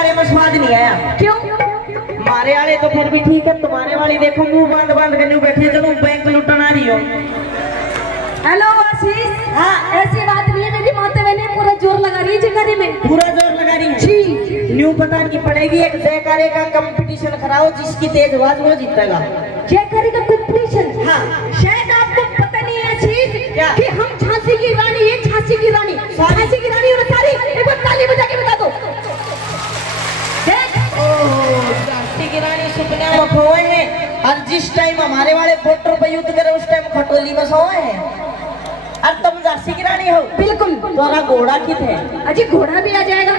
जयकारे में स्वाद नहीं आया। क्यों? हमारे वाले तो फिर भी ठीक है, तुम्हारे वाली देखो मुंह बांध बांध के न्यू बैठी है, चलो बैंक लुटना रही हो। हेलो आशीष। हाँ ऐसी बात नहीं है, मेरी माता बहने पूरा जोर लगा रही है जयकारे में। पूरा जोर लगा रही है जी। न्यू पता नहीं पड़ेगी, एक जयकारे का कंपटीशन कराओ, जिसकी तेज आवाज वो जीतेगा। जयकारे का कंपटीशन? हाँ। शायद आपको पता नहीं है आशीष कि हम झांसी की रानी है, झांसी की रानी, झांसी की रानी और सारी एक बार ताली बजा के बता दो। झांसी की रानी सुपने में खोए हैं, और जिस टाइम हमारे वाले वोटर पे युद्ध करे उस टाइम खटोली में सोए हैं। और तुम झांसी की रानी हो? बिल्कुल। तुम्हारा घोड़ा कित है? अजी घोड़ा भी आ जाएगा।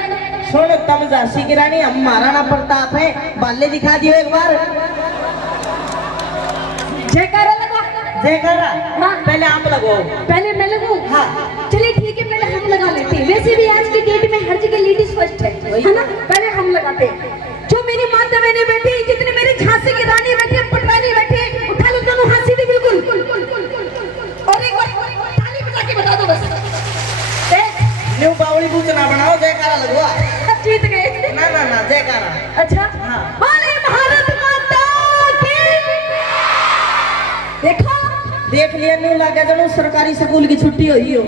सुन, तुम झांसी की रानी, हम महाराणा प्रताप है, बाले दिखा दियो एक बार। जयकारा लगवा। जयकारा? हाँ। पहले आप लगाओ। पहले मैं लगाऊं? हाँ। चलिए ठीक है, पहले हम लगा लेते हैं। वैसे भी आज की डेट में हर जगह लेडीज फर्स्ट है ना? पहले हम लगाते हैं। जो मेरी माता बहने बैठी, जितने मेरी झांसी की रानी बैठी, पटरानी बैठी, उठा लो दोनों हाथ सीधे बिल्कुल, और एक बार ताली बजा के बता दो बस। न्यू बावली पूछना बनाओ, जयकारा लगवा। जीत गए। ना ना ना, जयकारा। अच्छा। हाँ। बोले भारत माता की। देखो देख लिया, न्यू लगा चलो सरकारी स्कूल की छुट्टी हुई हो।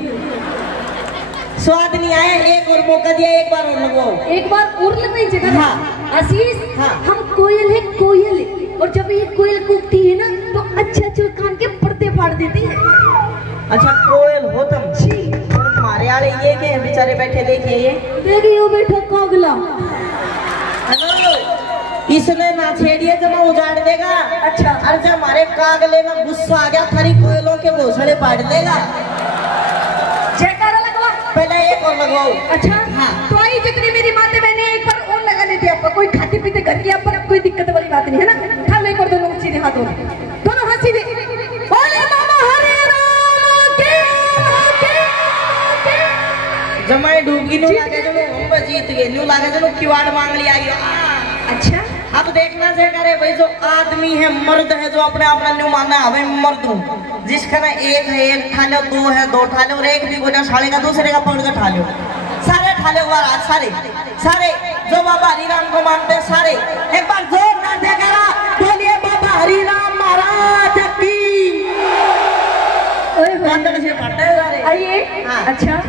स्वाद नहीं आया, एक और मौका दिया, एक बार और लगवाओ। एक बार और लगवाई जगह। हाँ। आशीष, हाँ। हम कोयल है, कोयल है, और जब ये कोयल कूकती है ना तो अच्छे कान के पर्दे फाड़ देती है। अच्छा कोयल हो तुम? जी। और हमारे वाले ये के बेचारे बैठे, देखिए ये देखिए वो बैठा कागला। इसने ना छेड़िए, जमा उजाड़ देगा। अच्छा। और जब हमारे कागले में गुस्सा आ गया, खरी कोयलों के घोंसले पाड़ देगा। जयकारा लगवा। पहले एक और लगवाओ। अच्छा। हाँ। तो आई जितनी मेरी माते बहने एक बार और लगा लेते हैं, आपका कोई खाते पीते घर की, आप पर कोई दिक्कत वाली बात नहीं है ना? उठा लो एक बार दोनों सीधे हाथों, दोनों हाथ सीधे। बोले मामा हरे राम की। जमाए डूबगी नु लागे जो हम जीत गए, न्यू लागे जो किवाड़ मांग लिया गया। अच्छा। अब देखना जयकारे भाई, जो आदमी है, मर्द है, जो अपने आप न्यू मानना हमें मर्द हूँ, जिसका ना एक है एक ठा लो, दो है दो ठा लो, और एक भी कोई साले का दूसरे का पकड़ कर ठा लो, सारे ठा लो बार, सारे सारे जो बाबा हरिराम को मानते हैं सारे, एक बार जोरदार जयकारा बोलिए बाबा हरिराम महाराज की। आइए। हाँ। अच्छा।